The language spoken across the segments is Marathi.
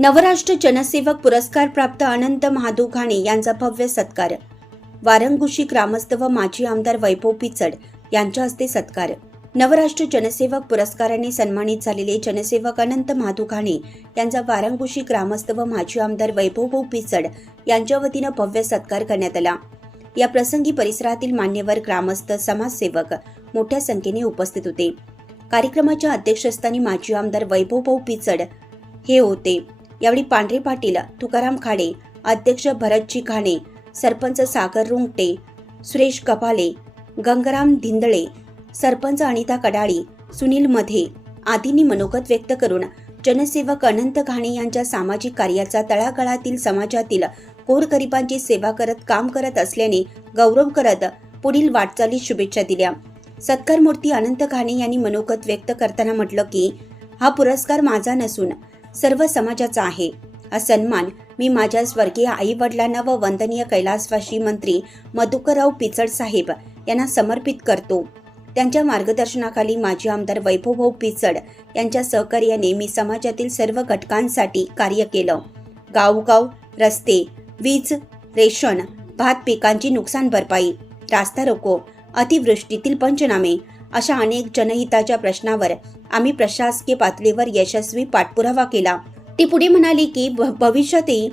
नवराष्ट्र जनसेवक पुरस्कार प्राप्त अनंत महादू घाणे यांचा भव्य सत्कार. वारंगुशी ग्रामस्थ व माजी आमदार वैभव पिचड यांच्या हस्ते सत्कार. नवराष्ट्र जनसेवक पुरस्काराने सन्मानित झालेले जनसेवक अनंत महादू घाणे यांचा वारंगुशी ग्रामस्थ व माजी आमदार वैभवभाऊ पिचड यांच्या वतीनं भव्य सत्कार करण्यात आला. या प्रसंगी परिसरातील मान्यवर ग्रामस्थ समाजसेवक मोठ्या संख्येने उपस्थित होते. कार्यक्रमाच्या अध्यक्षस्थानी माजी आमदार वैभवभाऊ पिचड हे होते. यावेळी पांढरे पाटील तुकाराम खाडे अध्यक्ष भरतजी घाणे सरपंच सागर रुंगटे सुरेश कपाले गंगाराम धिंदळे सरपंच अनिता कडाळी सुनील मधे आदींनी मनोगत व्यक्त करून जनसेवक अनंत घाणे यांच्या सामाजिक कार्याचा तळागाळातील समाजातील गोरगरिबांची सेवा करत काम करत असल्याने गौरव करत पुढील वाटचालीस शुभेच्छा दिल्या. सत्कारमूर्ती अनंत घाणे यांनी मनोगत व्यक्त करताना म्हटलं की हा पुरस्कार माझा नसून सर्व समाजाचा आहे. हा सन्मान मी माझ्या स्वर्गीय आई वडिलांना व वंदनीय कैलासवासी मंत्री मधुकरराव पिचड साहेब यांना समर्पित करतो. त्यांच्या मार्गदर्शनाखाली माजी आमदार वैभवभाऊ पिचड यांच्या सहकार्याने मी समाजातील सर्व घटकांसाठी कार्य केलं. गावगाव रस्ते वीज रेशन भात पिकांची नुकसान भरपाई रास्ता रोको अतिवृष्टीतील पंचनामे अशा अनेक जनहिताच्या प्रश्नावर आम्ही प्रशासकीय पातळीवर यशस्वी पाठपुरावा केला. ती पुढे म्हणाली की भ- भविष्यातही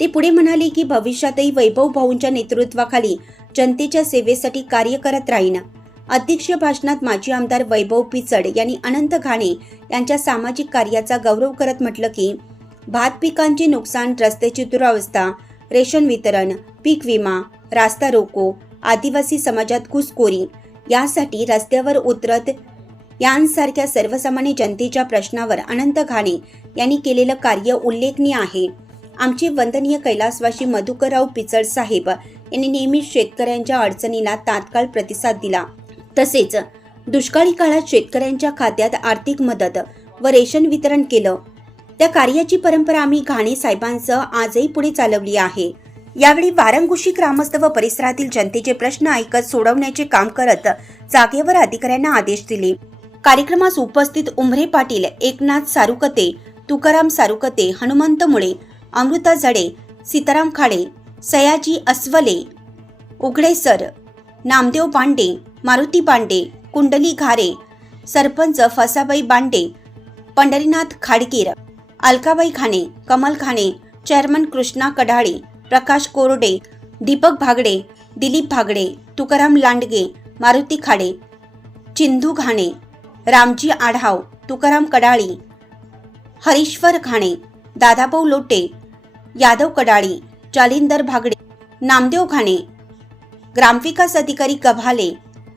ती पुढे म्हणाली की भविष्यातही वैभव भाऊंच्या नेतृत्वाखाली जनतेच्या सेवेसाठी कार्य करत राहीन. अध्यक्षीय भाषणात माजी आमदार वैभव पिचड यांनी अनंत घाणे यांच्या सामाजिक कार्याचा गौरव करत म्हटलं की भात पिकांचे नुकसान रस्त्याची दुरावस्था रेशन वितरण पीक विमा रास्ता रोको आदिवासी समाजात घुसखोरी यासाठी रस्त्यावर उतरत यांसारख्या सर्वसामान्य जनतेच्या प्रश्नावर अनंत घाणे यांनी केलेलं कार्य उल्लेखनीय आहे. आमचे वंदनीय कैलासवासी मधुकरराव पिचड साहेब यांनी नेहमीच शेतकऱ्यांच्या अडचणीला तात्काळ प्रतिसाद दिला. तसेच दुष्काळी काळात शेतकऱ्यांच्या खात्यात आर्थिक मदत व रेशन वितरण केलं. त्या कार्याची परंपरा आम्ही घाणे साहेबांसह आजही पुढे चालवली आहे. यावेळी वारंगुशी ग्रामस्थ व परिसरातील जनतेचे प्रश्न ऐकत सोडवण्याचे काम करत जागेवर अधिकाऱ्यांना आदेश दिले. कार्यक्रमास उपस्थित उमरे पाटील एकनाथ सारुकते तुकाराम सारुकते हनुमंत मुळे अमृता जडे सीताराम खाडे सयाजी अस्वले उघडे सर नामदेव पांडे मारुती पांडे कुंडली घारे सरपंच फसाबाई बांडे पंढरीनाथ खाडकीर अलकाबाई खाणे कमल खाणे चेअरमन कृष्णा कढाळे प्रकाश कोरडे दीपक भागडे दिलीप भागडे तुकाराम लांडगे मारुती खाडे चिंधू घाणे रामजी आढाव तुकाराम कडाळी हरीश्वर घाणे दादाभाऊ लोटे यादव कडाळी जालिंदर भागडे नामदेव घाणे ग्रामविकास अधिकारी गभाले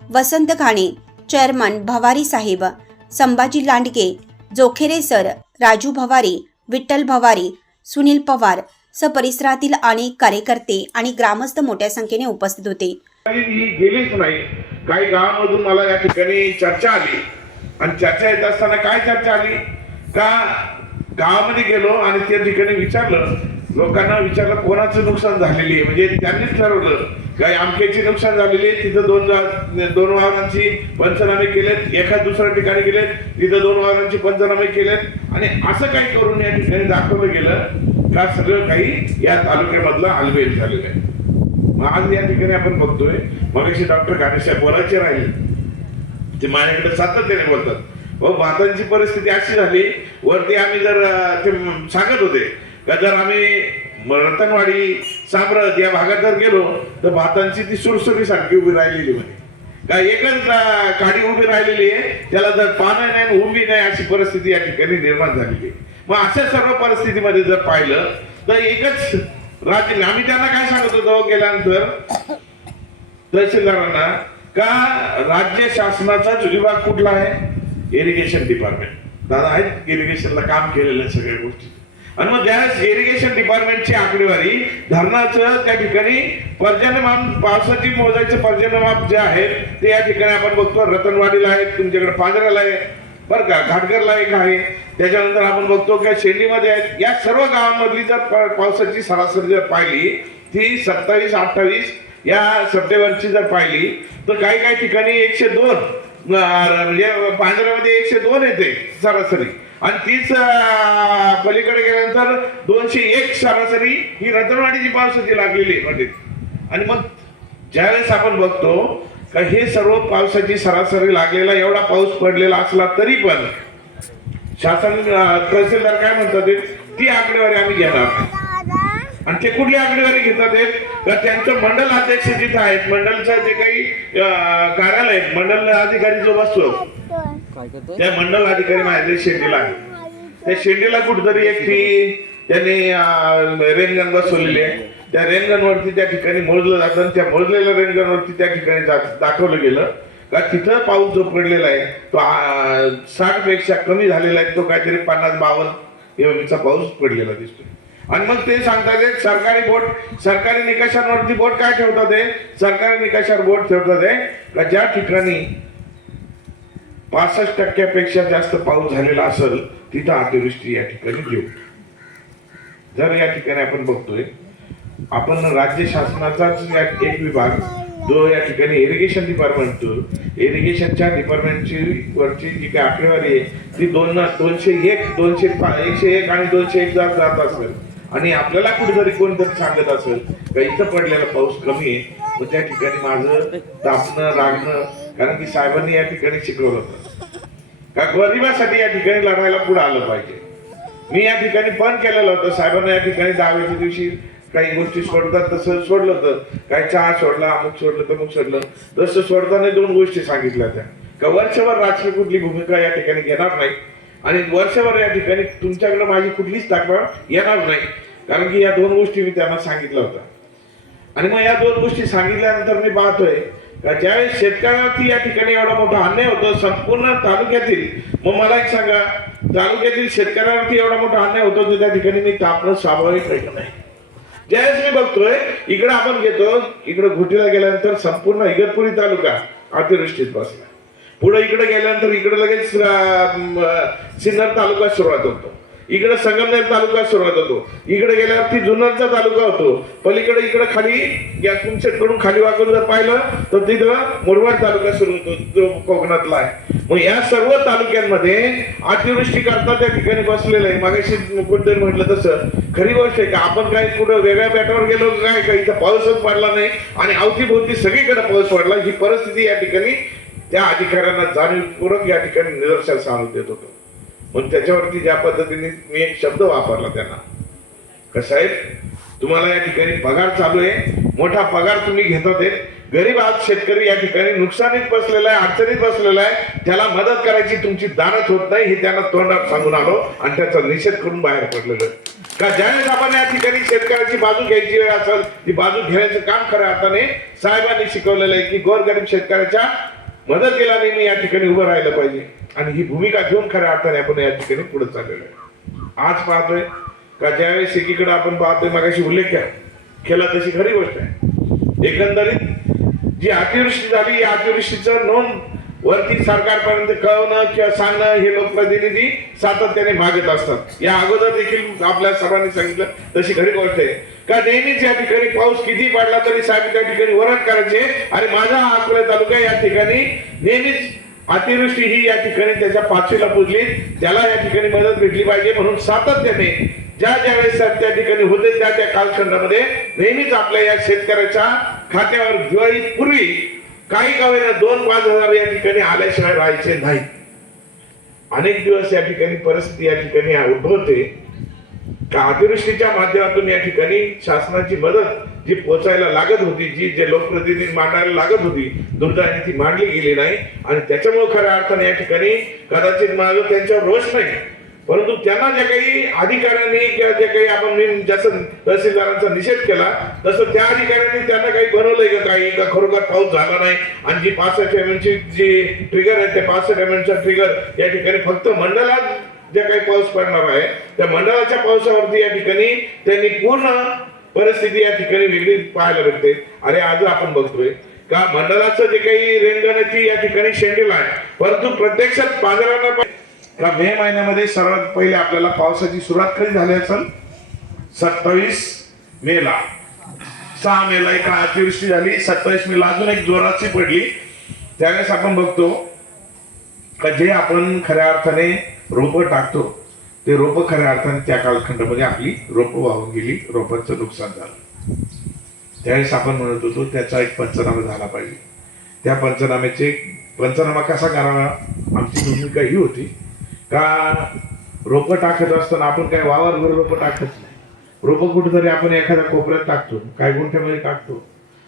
वसंत घाणे चेअरमन भवारी साहेब संभाजी लांडगे जोखेरे सर राजू भवारी विठ्ठल भवारी सुनील पवार सपरिसरातील परिसरातील अनेक कार्यकर्ते आणि ग्रामस्थ मोठ्या संख्येने उपस्थित होते. गेलीच नाही. काही गावामधून मला या ठिकाणी चर्चा आली. आणि चर्चा येत असताना काय चर्चा आली? का गावामध्ये गेलो आणि त्या ठिकाणी विचारलं. लोकांना विचारलं कोणाचं नुकसान झालेली आहे? म्हणजे त्यांनीच ठरवलं. काय आमक्याची नुकसान झालेली आहे तिथं दोन दोन वाहनांची पंचनामे केलेत. एका दुसऱ्या ठिकाणी गेलेत तिथं दोन वाहनांची पंचनामे केलेत. आणि असं काही करून या ठिकाणी दाखवलं गेलं. का सगळं काही या तालुक्यामधलं आलबेल झालेलं आहे. मग आज या ठिकाणी आपण बघतोय. मगाशी डॉक्टर गाणेसाहेब बोलायचे राहिले. ते माझ्याकडे सातत्याने बोलतात. व भातांची परिस्थिती अशी झाली वरती आम्ही जर ते सांगत होते का जर आम्ही रतनवाडी साम्राज्य या भागात जर गेलो तर भातांची ती सुरसुरी सारखी उभी राहिलेली म्हणे. का एकच काडी उभी राहिलेली आहे त्याला जर पानं नाही उभी नाही अशी परिस्थिती या ठिकाणी निर्माण झालेली आहे. मग अशा सर्व परिस्थितीमध्ये जर पाहिलं तर एकच राज्य आम्ही त्यांना काय सांगत होतो गेल्यानंतर तहसीलदारांना का राज्य शासनाचा विभाग कुठला आहे? इरिगेशन डिपार्टमेंट दादा आहेत इरिगेशनला काम केलेलं आहे सगळ्या गोष्टी. आणि मग त्यावेळेस इरिगेशन डिपार्टमेंटची आकडेवारी धरणाचं त्या ठिकाणी पर्जन्यमान पावसाची मोजायचं पर्जन्यमाप जे आहे ते या ठिकाणी आपण बघतो. रतनवाडीला आहे तुमच्याकडे पांढऱ्याला आहे. बरं का घाटघरला एक आहे. त्याच्यानंतर आपण बघतो की शेंडीमध्ये आहेत. या सर्व गावांमधली जर पावसाची सरासरी जर पाहिली ती सत्तावीस अठ्ठावीस या सप्टेंबरची जर पाहिली तर काही काही ठिकाणी एकशे दोन म्हणजे पांढऱ्यामध्ये एकशे दोन येते सरासरी. आणि तीच पलीकडे गेल्यानंतर दोनशे एक सरासरी ही रतनवाडीची पावसाची लागलेली आहे म्हणजे. आणि मग ज्यावेळेस आपण बघतो का हे सर्व पावसाची सरासरी लागलेला एवढा पाऊस पडलेला असला तरी पण शासन तहसीलदार काय म्हणतात ते? आकडेवारी आम्ही घेणार. आणि ते कुठली आकडेवारी घेतात तर त्यांचं मंडल अध्यक्ष जिथे आहेत मंडलचं जे काही कार्यालय मंडल अधिकारी जो बसतो त्या मंडल अधिकारी माझ्या शेतीला आहे त्या शेंडीला कुठतरी एक ती त्यांनी रेनगन बसवलेली आहे त्या रेनगनवरती त्या ठिकाणी मोजलं जातं आणि त्या मोजलेल्या रेनगनवरती त्या ठिकाणी दाखवलं गेलं. का तिथं पाऊस जो पडलेला आहे तो साठपेक्षा कमी झालेला आहे तो काहीतरी पन्नास बावन्न एवढीचा पाऊस पडलेला दिसतोय. आणि मग ते सांगतात सरकारी बोट सरकारी निकषांवरती बोट काय ठेवतात आहे सरकारी निकषावर बोट ठेवतात आहे का ज्या ठिकाणी पासष्ट टक्क्यापेक्षा जास्त पाऊस झालेला असेल तिथं अतिवृष्टी या ठिकाणी घेऊ जर या ठिकाणी आपण बघतोय आपण राज्य शासनाचाच एक विभाग जो या ठिकाणी इरिगेशन डिपार्टमेंट इरिगेशनच्या डिपार्टमेंटची वरची जी काही आकडेवारी आहे ती दोन दोनशे एक दोनशे एकशे एक आणि दोनशे एक जात जात असेल. आणि आपल्याला कुठेतरी कोणतरी सांगत असेल का इथं पडलेला पाऊस कमी आहे मग त्या ठिकाणी माझं तापणं रागणं कारण की साहेबांनी या ठिकाणी शिकवलं होतं. का गरिबासाठी या ठिकाणी लढायला पुढे आलं पाहिजे. मी या ठिकाणी पण केलेलं होतं साहेबांना या ठिकाणी दहाव्याच्या दिवशी काही गोष्टी सोडतात तसं सोडलं तर. काही चहा सोडला अमुक सोडलं तमुक सोडलं. तसं सोडताना दोन गोष्टी सांगितल्या त्या. का वर्षभर राजकीय कुठली भूमिका या ठिकाणी घेणार नाही. आणि वर्षभर या ठिकाणी तुमच्याकडे माझी कुठलीच तक्रार येणार नाही. कारण की या दोन गोष्टी मी त्यांना सांगितल्या होत्या. आणि मग या दोन गोष्टी सांगितल्यानंतर मी पाहतोय का ज्यावेळेस शेतकऱ्यावरती या ठिकाणी एवढा मोठा अन्याय होतो संपूर्ण तालुक्यातील मग मला एक सांगा तालुक्यातील शेतकऱ्यावरती एवढा मोठा अन्याय होतो तर त्या ठिकाणी मी तापणं स्वाभाविक आहे नाही? ज्यावेळेस मी बघतोय इकडे आपण घेतो इकडे घुटीला गेल्यानंतर संपूर्ण इगतपुरी तालुका अतिवृष्टीत बसला. पुढे इकडे गेल्यानंतर इकडे लगेच सिन्नर तालुका सुरुवात होतो. इकडे संगमनेर तालुका सुरुवात होतो. इकडे गेल्यावर ती जुन्नरचा तालुका होतो. पलीकडे इकडे खाली या कडून खाली वाकून जर पाहिलं तर तिथं मुरबाड तालुका सुरू होतो जो कोकणातला आहे. मग या सर्व तालुक्यांमध्ये अतिवृष्टी करता त्या ठिकाणी बसलेलं आहे. मागाशी मुकुंदन म्हटलं तसं. खरी गोष्ट आहे का आपण काय कुठं वेगळ्या बॅटावर गेलो काय का इथं पाऊसच पडला नाही. आणि अवतीभोवती सगळीकडे पाऊस पडला. ही परिस्थिती या ठिकाणी त्या अधिकाऱ्यांना जाणीवपूर्वक या ठिकाणी निदर्शनास आणून देत होतो. पण त्याच्यावरती ज्या पद्धतीने मी एक शब्द वापरला त्यांना. कसं आहे तुम्हाला या ठिकाणी पगार चालू आहे. मोठा पगार तुम्ही घेतात आहे गरीब आज शेतकरी या ठिकाणी नुकसानीत बसलेला आहे अडचणीत बसलेला आहे. त्याला मदत करायची तुमची दानच होत नाही हे त्यांना तोंडात सांगून आलो आणि त्याचा निषेध करून बाहेर पडलेलो. का ज्यावेळेस आपण या ठिकाणी शेतकऱ्याची बाजू घ्यायची वेळ असेल ती बाजू घेण्याचं काम खऱ्या अर्थाने साहेबांनी शिकवलेलं आहे की गोरगरीब शेतकऱ्याच्या मदतीला नेहमी या ठिकाणी उभं राहिलं पाहिजे. आणि ही भूमिका घेऊन खऱ्या अर्थाने आपण या ठिकाणी पुढे चाललेलो आहे. आज पाहतोय का ज्यावेळेस एकीकडे आपण पाहतोय मागाशी उल्लेख केला. केला तशी खरी गोष्ट आहे. एकंदरीत जी अतिवृष्टी झाली या अतिवृष्टीचं नोंद वरती सरकारपर्यंत कळवणं किंवा सांगणं हे लोकप्रतिनिधी सातत्याने मागत असतात. या अगोदर देखील आपल्या सर्वांनी सांगितलं तशी खरी गोष्ट आहे. का नेहमीच या ठिकाणी पाऊस किती पडला तरी साहेब त्या ठिकाणी वरण करायचे. आणि माझा हा अकोला तालुका या ठिकाणी नेहमीच अतिवृष्टी ही या ठिकाणी त्याच्या पाचवीला पुजली. त्याला या ठिकाणी मदत भेटली पाहिजे म्हणून सातत्याने ज्या ज्या वेळेस त्या ठिकाणी होते त्या त्या कालखंडामध्ये नेहमीच आपल्या या शेतकऱ्याच्या खात्यावर दिवाळी पूर्वी काही गावांना दोन पाच हजार या ठिकाणी आल्याशिवाय राहायचे नाही अनेक दिवस या ठिकाणी परिस्थिती या ठिकाणी उद्भवते. अतिवृष्टीच्या माध्यमातून या ठिकाणी शासनाची मदत जी पोचायला लागत होती जी जे लोकप्रतिनिधी मांडायला लागत होती दुर्दैवाने ती मांडली गेली नाही. आणि त्याच्यामुळे खऱ्या अर्थाने या ठिकाणी कदाचित माझं त्यांच्यावर रोष नाही. परंतु त्यांना ज्या काही अधिकाऱ्यांनी किंवा जे काही आपण मी जसं तहसीलदारांचा निषेध केला तसं त्या अधिकाऱ्यांनी त्यांना काही बनवलंय का काही? का खरोखर पाऊस झाला नाही? आणि जी पासष्ट एम ची जी ट्रिगर आहे ते पासष्ट एम ट्रिगर या ठिकाणी फक्त मंडळात जे काही पाऊस पडणार आहे. त्या मंडळाच्या पावसावरती या ठिकाणी त्यांनी पूर्ण परिस्थिती या ठिकाणी वेगळी पाहायला भेटते. अरे आज आपण बघतोय का मंडळाचं जे काही रेंगणाची या ठिकाणी शेंडील आहे परंतु प्रत्यक्षात बाजारांना का मे महिन्यामध्ये सर्वात पहिले आपल्याला पावसाची सुरुवात कधी झाली असेल? सत्तावीस मेला. सहा मेला एक अतिवृष्टी झाली. सत्तावीस मेला अजून एक जोराची पडली. त्यावेळेस आपण बघतो का जे आपण खऱ्या अर्थाने रोपं टाकतो. ते रोपं खऱ्या अर्थाने त्या कालखंडामध्ये आपली रोपं वाहून गेली. रोपांचं नुकसान झालं. त्यावेळेस आपण म्हणत होतो त्याचा एक पंचनामा झाला पाहिजे. त्या पंचनाम्याचे पंचनामा कसा करावा? आमची भूमिका ही होती का रोपं टाकत असताना आपण काय वावरभर रोपं टाकत नाही. रोपं कुठेतरी आपण एखाद्या कोपऱ्यात टाकतो. काय गुंठ्यामध्ये टाकतो.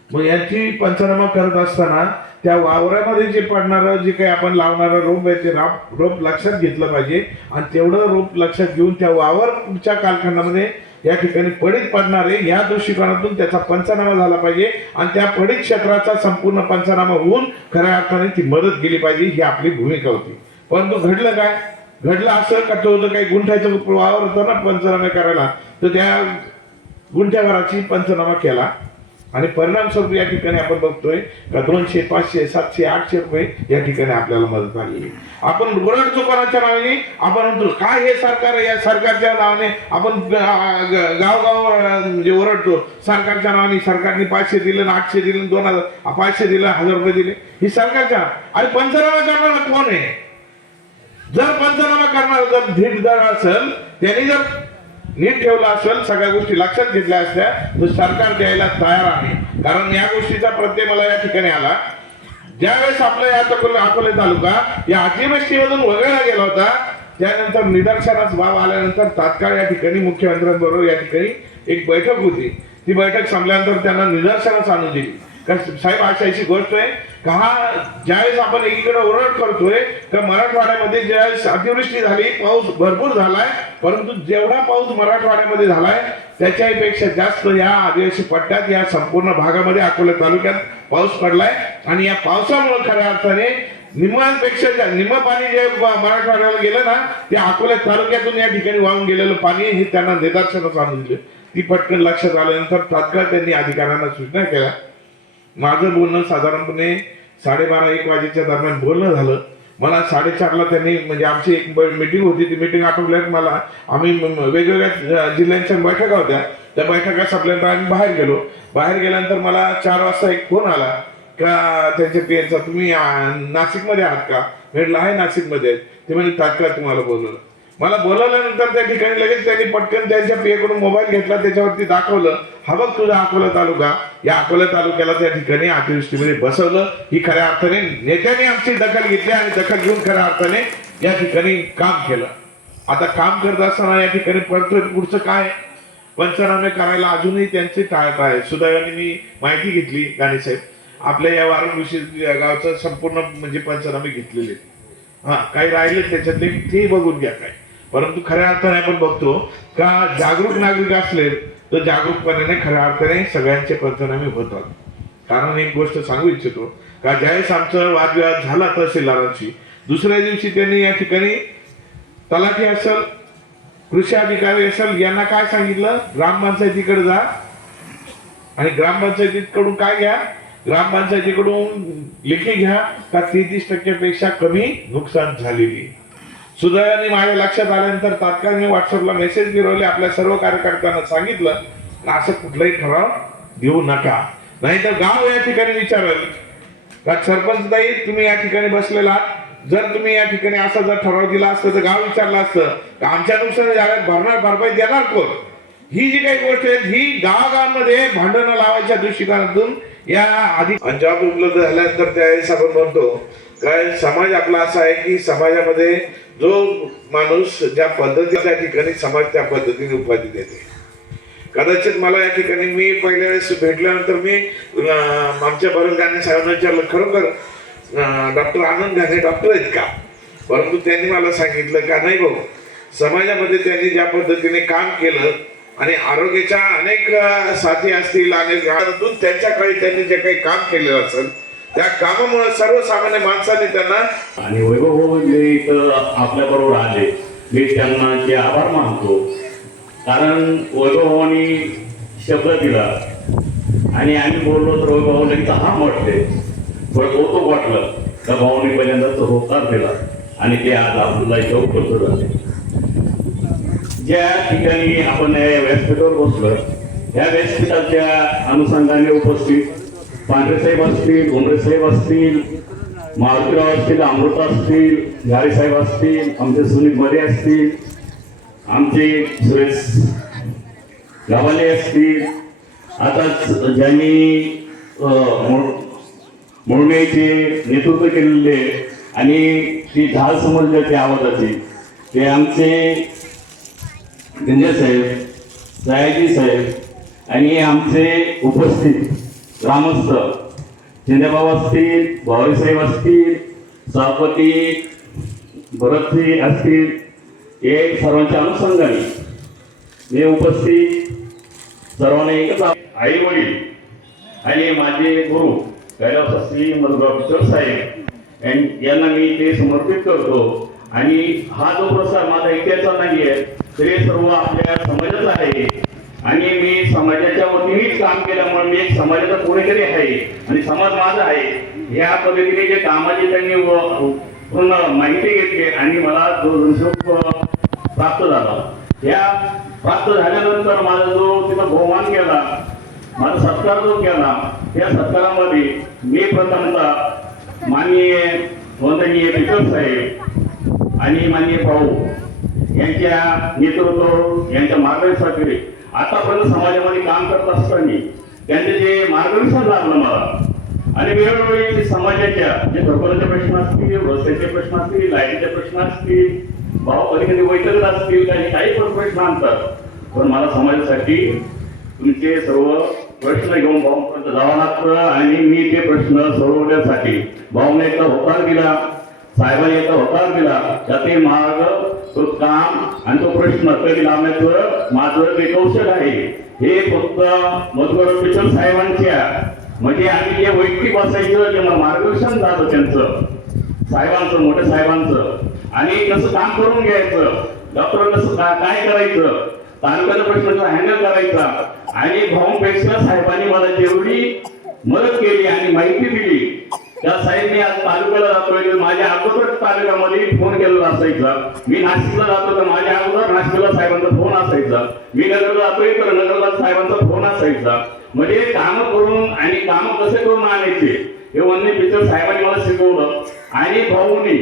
मग यांची पंचनामा करत असताना त्या वावरामध्ये जे पडणारं जे काही आपण लावणारं रोप आहे ते राप रोप लक्षात घेतलं पाहिजे. आणि तेवढं रोप लक्षात घेऊन त्या वावरच्या कालखंडामध्ये या ठिकाणी पडीत पडणारे या दृष्टिकोनातून त्याचा पंचनामा झाला पाहिजे. आणि त्या पडीत क्षेत्राचा संपूर्ण पंचनामा होऊन खऱ्या अर्थाने ती मदत केली पाहिजे ही आपली भूमिका होती. परंतु घडलं काय? घडलं असं का तो काही गुंठ्याचं वावर होता ना पंचनामे करायला तर त्या गुंठ्यावराची पंचनामा केला. आणि परिणाम स्वरूप या ठिकाणी आपण बघतोय का दोनशे पाचशे सातशे आठशे रुपये या ठिकाणी आपल्याला मदत आलेली आपण गुरड चुकाराच्या नावाने आपण म्हणतो काय हे सरकार या सरकारच्या नावाने आपण गावगाव म्हणजे ओरडतो. सरकारच्या नावाने सरकारने पाचशे दिले आणि आठशे दिले आणि दोन हजार पाचशे दिले हजार रुपये दिले. ही सरकारच्या आणि पंचनामा करणारा कोण आहे? जर पंचनामा करणार जर धीटदार असेल त्यांनी जर नीट ठेवलं असेल सगळ्या गोष्टी लक्षात घेतल्या असल्या तर सरकार द्यायला तयार आहे. कारण या गोष्टीचा प्रत्यय मला या ठिकाणी आला. ज्यावेळेस आपला या अकोले अकोले तालुका या अतिवृष्टीमधून वगळला गेला होता त्यानंतर निदर्शनास भाव आल्यानंतर तात्काळ या ठिकाणी मुख्यमंत्र्यांबरोबर या ठिकाणी एक बैठक होती. ती बैठक संपल्यानंतर त्यांना निदर्शनास आणून दिली. साहेब अशा अशी गोष्ट आहे का ज्यावेळेस आपण एकीकडे ओरड करतोय तर मराठवाड्यामध्ये ज्यावेळेस अतिवृष्टी झाली पाऊस भरपूर झालाय परंतु जेवढा पाऊस मराठवाड्यामध्ये झालाय त्याच्यापेक्षा जास्त या आदिवासी पट्ट्यात या संपूर्ण भागामध्ये अकोला तालुक्यात पाऊस पडलाय. आणि या पावसामुळे खऱ्या अर्थाने निम्मापेक्षा निम्म पाणी जे मराठवाड्याला गेलं ना ते अकोला तालुक्यातून या ठिकाणी वाहून गेलेलं पाणी हे त्यांना निदर्शनास आणून दिलं. ती पटकन लक्षात आल्यानंतर तात्काळ त्यांनी अधिकाऱ्यांना सूचना केल्या. माझं बोलणं साधारणपणे साडेबारा एक वाजेच्या दरम्यान बोलणं झालं. मला साडेचारला त्यांनी म्हणजे आमची एक मीटिंग होती. ती मीटिंग आठवल्यात मला. आम्ही वेगवेगळ्या जिल्ह्यांच्या बैठका होत्या. त्या बैठका संपल्यानंतर आम्ही बाहेर गेलो. बाहेर गेल्यानंतर मला चार वाजता एक फोन आला. का त्यांच्या पीएनचा तुम्ही नाशिकमध्ये आहात का? म्हटलं आहे नाशिकमध्ये. आहेत. ते म्हणजे तात्काळ तुम्हाला बोलवलं. मला बोलावल्यानंतर त्या ठिकाणी लगेच त्यांनी पटकन त्यांच्या पियाकडून मोबाईल घेतला त्याच्यावरती दाखवलं. हा बघ तुझा अकोला तालुका. या अकोला तालुक्याला त्या ठिकाणी अतिवृष्टीमध्ये बसवलं. ही खऱ्या अर्थाने नेत्याने आमची दखल घेतली आणि दखल घेऊन खऱ्या अर्थाने या ठिकाणी काम केलं. आता काम करत असताना या ठिकाणी परत पुढचं काय? पंचनामे करायला अजूनही त्यांचे टाळत आहे. सुदैवाने मी माहिती घेतली गाणेसाहेब आपल्या या वारंविषयी गावचं संपूर्ण म्हणजे पंचनामे घेतलेले. हा काही राहिले त्याच्यातले ते बघून घ्या काय. परंतु खऱ्या अर्थाने आपण बघतो का जागरूक नागरिक असले तर जागरूकपणाने खऱ्या अर्थाने सगळ्यांचे पंचनामे होतात कारण एक गोष्ट सांगू इच्छितो का ज्यावेळेस आमचा वादविवाद झाला तहसीलदारांशी दुसऱ्या दिवशी त्यांनी या ठिकाणी तलाठी असेल कृषी अधिकारी असेल यांना काय सांगितलं? ग्रामपंचायतीकडे जा. आणि ग्रामपंचायतीकडून काय घ्या? ग्रामपंचायतीकडून लेखी घ्या का तेहतीस टक्क्यापेक्षा कमी नुकसान झालेली सुदैवाने माझ्या लक्षात आल्यानंतर तात्काळ मी व्हॉट्सअपला मेसेज फिरवले आपल्या सर्व कार्यकर्त्यांना सांगितलं असं कुठलाही ठराव देऊ नका. नाहीतर गाव या ठिकाणी विचारल का सरपंच ताई तुम्ही या ठिकाणी बसलेला जर तुम्ही या ठिकाणी असा जर ठराव दिला असतं तर गाव विचारलं असतं का आमच्या नुकसान जागा भरणार भरपाई देणार कोण? ही जी काही गोष्ट आहे ही गावागावांमध्ये भांडणं लावायच्या दृष्टिकोनातून या आधी जॉब उपलब्ध झाल्यानंतर त्यावेळेस आपण म्हणतो काय समाज आपला असा आहे की समाजामध्ये जो माणूस ज्या पद्धतीने त्या ठिकाणी समाज त्या पद्धतीने उपाधी देते. कदाचित मला या ठिकाणी मी पहिल्या वेळेस भेटल्यानंतर मी आमच्या भरत गाणे साहेबांना विचारलं खरोखर डॉक्टर आनंद गाणे डॉक्टर आहेत का? परंतु त्यांनी मला सांगितलं का नाही भाऊ समाजामध्ये त्यांनी ज्या पद्धतीने काम केलं आणि आरोग्याच्या अनेक साथी असतील अनेक त्यांच्याकडे त्यांनी जे काही काम केलेलं असेल त्या कामामुळे सर्वसामान्य माणसाने त्यांना आणि वैभव जे इथं आपल्या बरोबर आले. मी त्यांना आभार मानतो. कारण वैभवानी शब्द दिला. आणि आम्ही बोललो तर वैभव भाऊ लगेच हा म्हटले. थोडं कौतुक वाटलं तर भाऊनी पहिल्यांदा तो होकार दिला. आणि ते आज आपल्याला इथं उपलब्ध झाले. ज्या ठिकाणी आपण या व्यासपीठावर बसलो या व्यासपीठाच्या अनुषंगाने उपस्थित पांढरेसाहेब असतील घोंगरे साहेब असतील मारुतीराव असतील अमृता असतील गारे साहेब असतील आमचे सुनील मरे असतील आमचे सुरेश गावाले असतील. आताच ज्यांनी अं, मुळमेचे नेतृत्व केलेले आणि ती ढाल समजल्याचे त्या आवाजाची ते आमचे गंजासाहेब सयाजी साहेब आणि आमचे उपस्थित ग्रामस्थ शिंदेबाब असतील भावरीसाहेब असतील सभापती भरतजी असतील हे सर्वांच्या अनुषंगाने मी उपस्थित सर्वांना एकच आई वडील आणि माझे गुरु कैलास असली मधुराव साहेब यांना मी ते समर्पित करतो. आणि हा जो प्रसार माझा एकट्याचा नाहीये आहे हे सर्व आपल्या समाजाचा आहे. आणि मी समाजाच्या वतीनेच काम केल्यामुळे मी एक समाजाचा कोणीतरी आहे आणि समाज माझा आहे या पद्धतीने जे कामाची त्यांनी पूर्ण माहिती घेतली आणि मला जो हिशोब प्राप्त झाला. या प्राप्त झाल्यानंतर माझा जो तिथं बहुमान केला माझा सत्कार जो केला त्या सत्कारामध्ये मी प्रथमतः माननीय वंदनीय बिकम साहेब आणि माननीय भाऊ यांच्या नेतृत्व यांच्या मार्गदर्शनाकडे आतापर्यंत समाजामध्ये काम करत असताना त्यांचे जे मार्गदर्शन लागलं मला. आणि वेळोवेळी समाजाच्या जे घरकुलाचे प्रश्न असतील रस्त्याचे प्रश्न असतील लाईटीचे प्रश्न असतील भाव कधी कधी वैतरिक असतील काही काही पण प्रश्न आणतात. पण मला समाजासाठी तुमचे सर्व प्रश्न घेऊन भाऊपर्यंत जावं लागतं आणि मी ते प्रश्न सोडवण्यासाठी भाऊने एकदा होकार दिला. साहेबांनी एकदा होता दिला त्याचे मार्ग तो काम आणि तो प्रश्न कधी लावण्याचं माझं ते कौशल आहे. हे फक्त मधुकर पिचल साहेबांच्या म्हणजे आम्ही जे वैयक्तिक बसायचं तेव्हा मार्गदर्शन झालं त्यांचं. साहेबांचं मोठ्या साहेबांचं. आणि कसं काम करून घ्यायचं? डॉक्टर कसं काय करायचं? तालुक्याचा प्रश्न कसा हँडल करायचा? आणि भाऊपेक्षा साहेबांनी मला जेवढी मदत केली आणि माहिती दिली त्या साहेब मी आज तालुक्याला जातोय. माझ्या अगोदर तालुक्यामध्ये फोन केलेला असायचा. मी नाशिकला जातो तर माझ्या अगोदर नाशिकला साहेबांचा फोन असायचा. मी नगरला जातोय तर नगरला साहेबांचा फोन असायचा. म्हणजे काम करून आणि काम कसे करून आणायचे हे वन्य पिक्चर साहेबांनी मला शिकवलं. आणि भाऊनी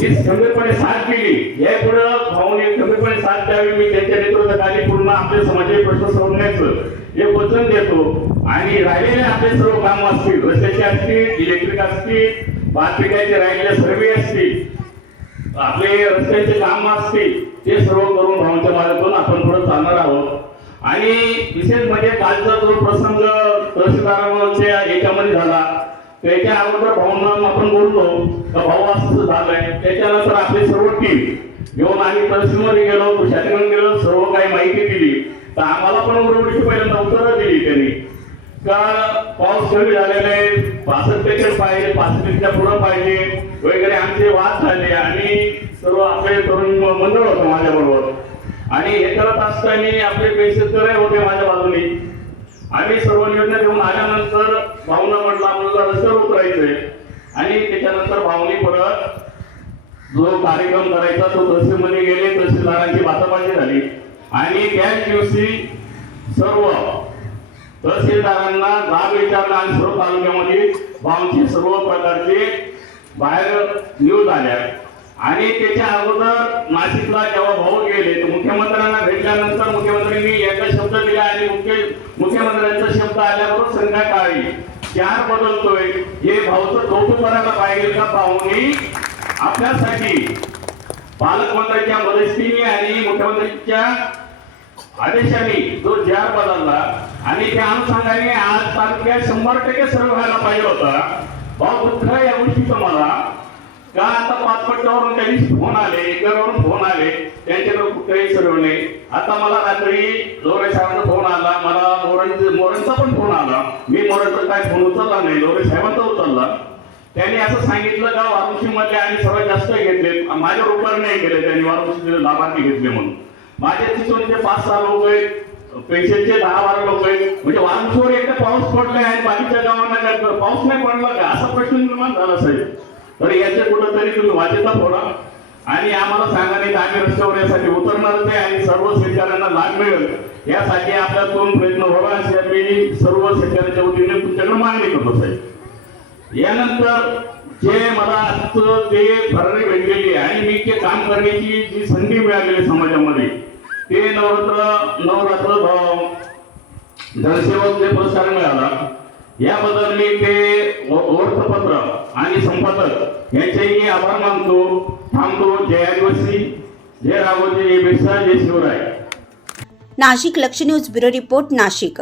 जी खंबीरपणे साथ केली या पुढे भाऊने खंबीरपणे साथ द्यावी. मी त्यांच्या नेतृत्वाखाली पूर्ण आपल्या समाजाचे प्रश्न सोडण्याचं हे वचन देतो. आणि राहिलेले आपले सर्व काम असतील रस्त्याचे असतील इलेक्ट्रिक असतील पाचपिकाचे राहिलेले सर्वे असतील आपले रस्त्याचे काम असतील ते सर्व करून भावांच्या मार्गातून आपण पुढे चालणार आहोत. आणि विशेष म्हणजे कालचा जो प्रसंग तहसीलदारांच्या याच्यामध्ये झाला त्याच्या अगोदर भाऊंना आपण बोललो तर भाऊ असं झालंय. त्याच्यानंतर आपली सर्व टीम घेऊन आम्ही तहसीलमध्ये गेलो प्रशासनाकडे गेलो सर्व काही माहिती दिली. तर आम्हाला पण उरवडीची पहिल्यांदा उत्तरं दिली त्यांनी. का पाऊस कमी झालेला आहे? पासष्टपेक्षा पाहिजे पासष्ट पुढं पाहिजे वगैरे आमचे वाद झाले आणि सर्व आपले तरुण मंडळ होतं माझ्या बरोबर. आणि हे करत असताना आपले पैसे तर होते माझ्या बाजूने. आम्ही सर्व निर्णय घेऊन आल्यानंतर भाऊना म्हटलं आपल्याला रस्त्यावर उतरायचंय. आणि त्याच्यानंतर भाऊनी परत जो कार्यक्रम करायचा तो तहसीलमध्ये गेले तहसीलदारांची बाताबाजी झाली. आणि त्याच दिवशी सर्व तहसीलदारांना जाब विचारला आणि सर्व तालुक्यामध्ये भाऊंची सर्व प्रकारचे बाहेर न्यूज आल्या आणि त्याच्या अगोदर नाशिकला जेव्हा भाऊ गेले तर मुख्यमंत्र्यांना भेटल्यानंतर मुख्यमंत्र्यांनी एकच शब्द दिला आणि मुख्य मुख्यमंत्र्यांचा शब्द आल्याबरोबर संध्याकाळी चार बदलतोय. हे भाऊचं कौतुक करायला पाहिजे का पाहुणे? आपल्यासाठी पालकमंत्र्यांच्या मदतीने आणि मुख्यमंत्र्यांच्या आदेशाने जो चार बदलला आणि त्या अनुषंगाने आज तालुक्यात शंभर टक्के सर्व व्हायला पाहिजे होता. भाऊ दुःख या गोष्टीचं मला? का आता पाचपट्ट्यावरून त्यांनी फोन आले इकडवरून फोन आले? त्यांच्याकडे कुठेही सर्व नाही. आता मला रात्री लोरे साहेबांचा फोन आला मला मोरण मोरणचा पण फोन आला. मी मोरणचा काय फोन उचलला नाही लोरे साहेबांचा उचलला. त्यांनी असं सांगितलं का वारुशी मधले आणि सर्वात जास्त घेतले. माझ्या रोपार नाही गेले त्यांनी वारुंशी लाभार्थी घेतले म्हणून. माझ्या तिथून ते पाच सहा लोक आहेत पैशाचे दहा बारा लोक आहेत. म्हणजे वारुंशीवर एकदा पाऊस पडलाय आणि बाकीच्या गावांना काय पाऊस नाही पडला का? असा प्रश्न निर्माण झाला साहेब. तर याच्या कुठंतरी तुम्ही वाचता थोडा आणि आम्हाला सांगा नाही आम्ही रस्त्यावर यासाठी उतरणारच आहे आणि सर्व शेतकऱ्यांना लाभ मिळेल. यासाठी आपल्यातून प्रयत्न व्हावा अशी मी सर्व शेतकऱ्यांच्या वतीने तुमच्याकडे मागणी करतो साहेब. यानंतर जे मला आजचं जे भरणे भेटलेली आहे आणि मी ते काम करण्याची जी संधी मिळालेली समाजामध्ये ते नवरात्र नवरात्र अं, जनसेवक जे पुरस्कार मिळाला. याबद्दल मी ते वृत्तपत्र आणि संपादक यांचेही आभार मानतो. थांबतो. जय आदिवासी. जय राघोजी जय बिरसा. जय शिवराय. नाशिक लक्ष न्यूज ब्युरो रिपोर्ट नाशिक.